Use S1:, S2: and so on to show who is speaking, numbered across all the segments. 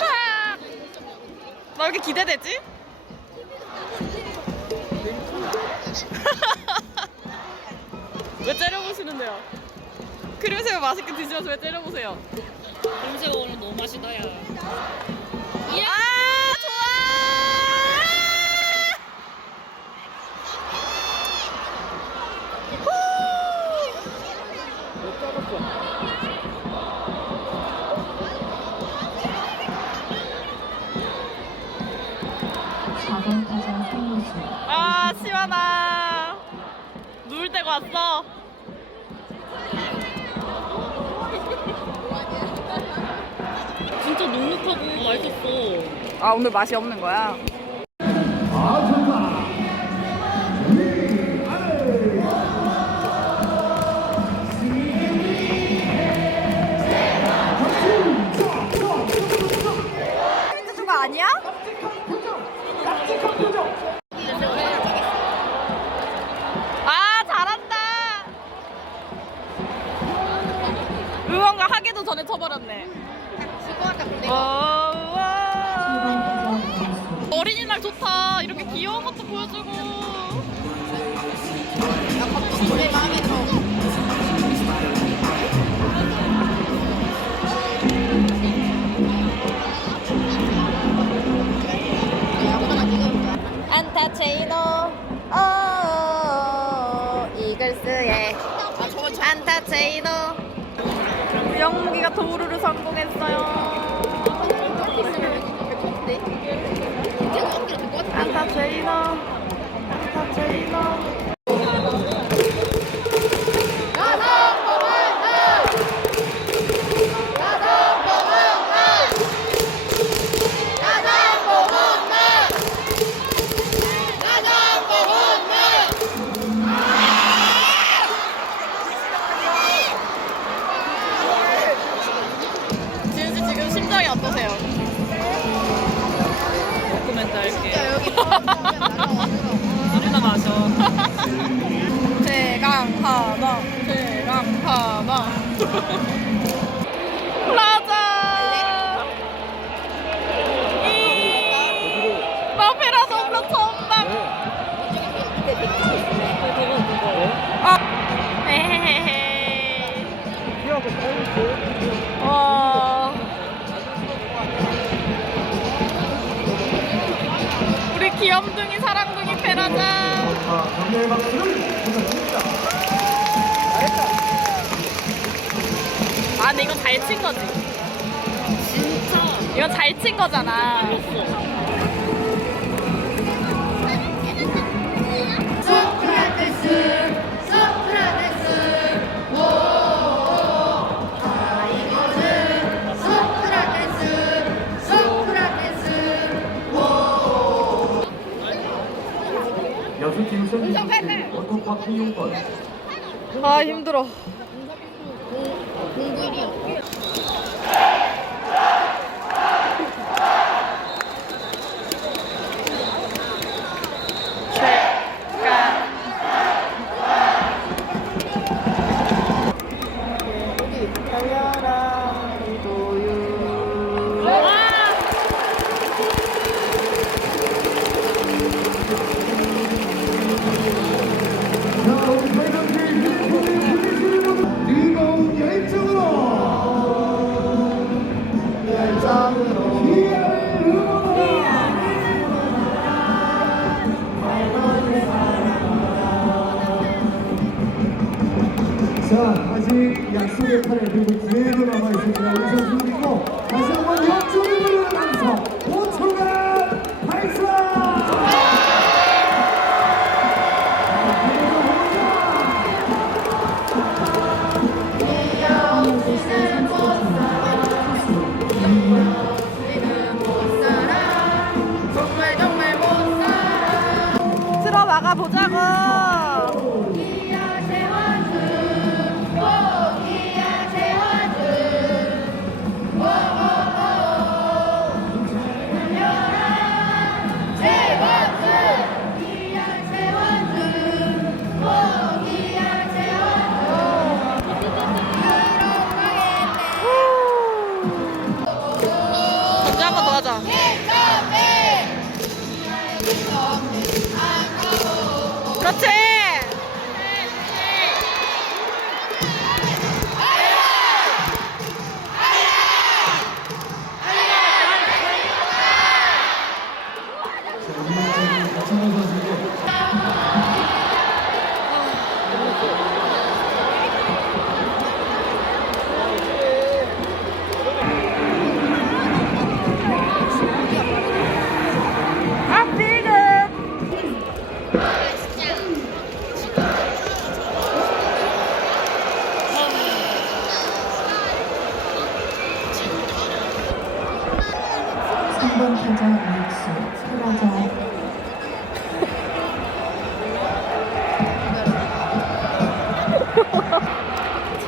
S1: 아! 나왜 이렇게 기대되지? 왜 째려보시는데요? 크림새우 맛있게 드시면서 왜 째려보세요?
S2: 냄새가 너무 맛있다 야.
S1: 아!
S2: 맛있었어.
S1: 아 오늘 맛이 없는 거야? 거 아니야? 아 잘한다. 응원가 하기도 전에 쳐버렸네. 영무기가 도루를 성공했어요.
S2: 코멘트 할게. 술이나 마셔.
S1: 최강하나 최강하나 라자 이 마페라도 없는 처음다 아 에헤헤헤 귀염둥이 사랑둥이 페라자 아 근데 이거 잘 친 거지?
S2: 진짜?
S1: 이거 잘 친 거잖아 아 힘들어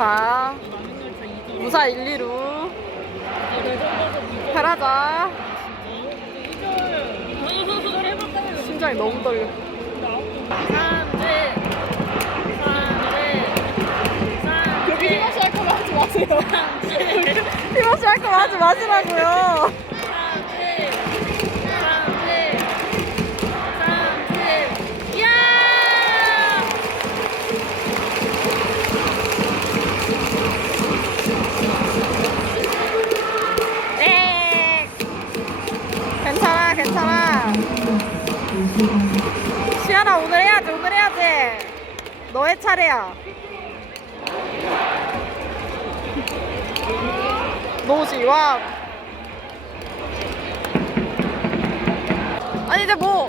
S1: 자, 무사 1, 2루. 잘하자. 심장이 너무 떨려. 여기 히마시 할 거면 하지 마세요.
S2: 삼진
S1: 히마시 할 거면 하지 마시라고요. 차례야. 노지왕. 아니, 이제 뭐,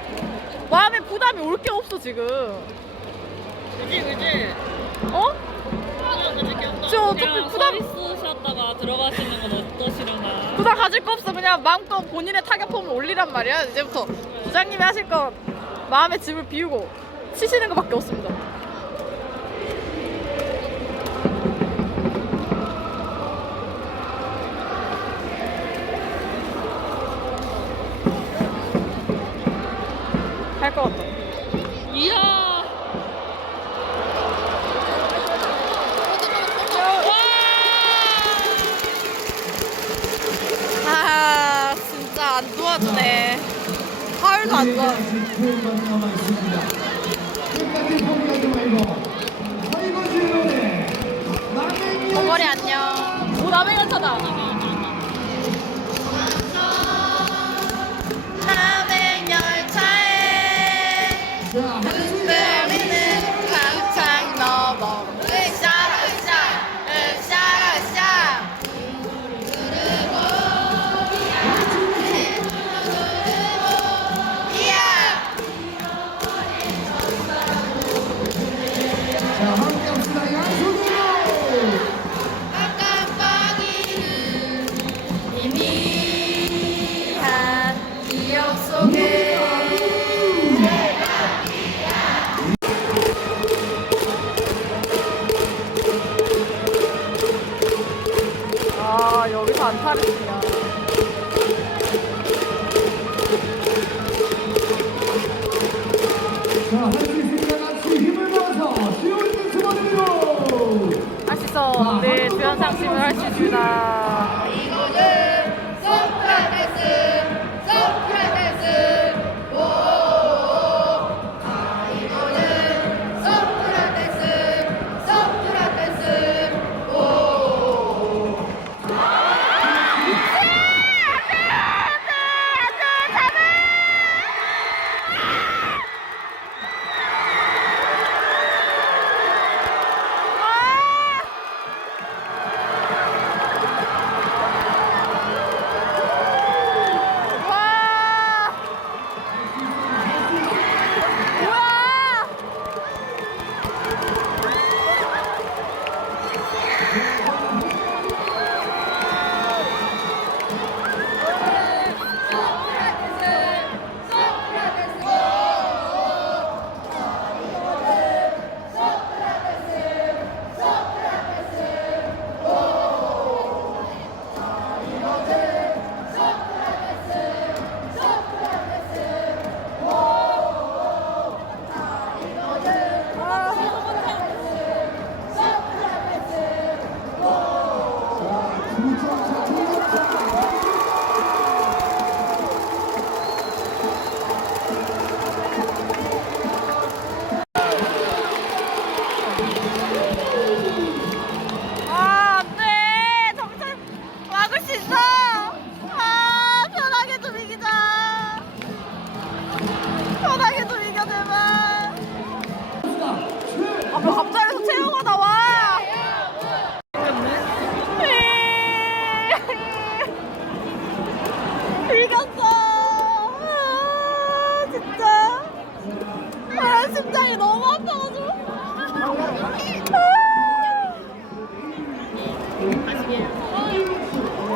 S1: 마음에 부담이 올 게 없어, 지금.
S2: 그지 그지
S1: 어? 저 어차피 부담-
S2: 서비스 셨다가 들어가시는 건 어떠시려나
S1: 부담 가질 거 없어. 그냥 마음껏 본인의 타격폼을 올리란 말이야. 이제부터 부장님이 하실 건 마음의 짐을 비우고 치시는 것밖에 없습니다. 할 것 같다.
S2: 이야
S1: 아, 도와주네. 하울도 안
S3: 남의
S1: 어머니 안녕. 오, 남의 연차다. 아 여기서 안타를 치냐
S3: 자, 할 수 있으니까 같이 힘을 모아서 시원히 주머니로.
S1: 할수 있어. 우리 주연 상심을 할 수 있습니다 네.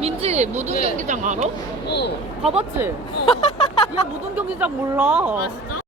S1: 민지 무등
S2: 왜?
S1: 경기장 알아?
S2: 어.
S1: 가봤지?
S2: 어.
S1: 야 무등 경기장 몰라.
S2: 아 진짜?